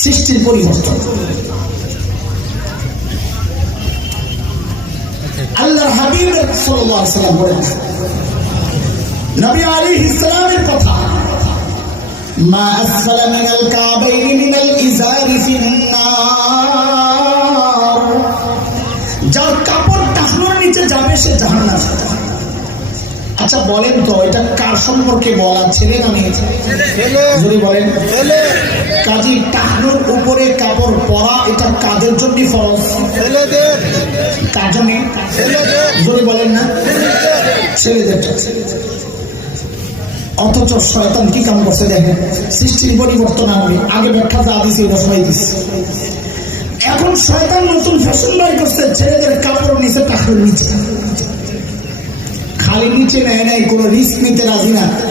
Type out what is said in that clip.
সৃষ্টির পরিবর্তন। আল্লাহর হাবিব সাল্লাল্লাহু আলাইহি ওয়াসাল্লাম বলেন, নবী আলাইহিস সালামের কথা, মা আসফালা মিনাল কাবাইনি মিনাল ইজারি ফিন্নার, যার কাপড় টাকনোর নিচে যাবে সে জাহান্নামে। আচ্ছা বলেন তো এটা কার সম্পর্কে বলা, ছেলে না মেয়ে? যদি বলেন কাজী টাকনোর উপরে কাপড় পরা এটা কাদের জন্য ফরজ? কার জন্য? যদি বলেন না ছেলেদের। অথচ শয়তান কি কাম করছে দেখেন, সৃষ্টির পরিবর্তন আনবে। আগে ব্যাখ্যা যা দিছি এটা সবাই দিচ্ছে। এখন শয়তান নতুন ফ্যাশন বাই করছে, ছেলেদের কাপড় নিচে টাকনোর নিচে। খালি নিচে নেয় নাই, কোনো রিস্ক নিতে রাজি না।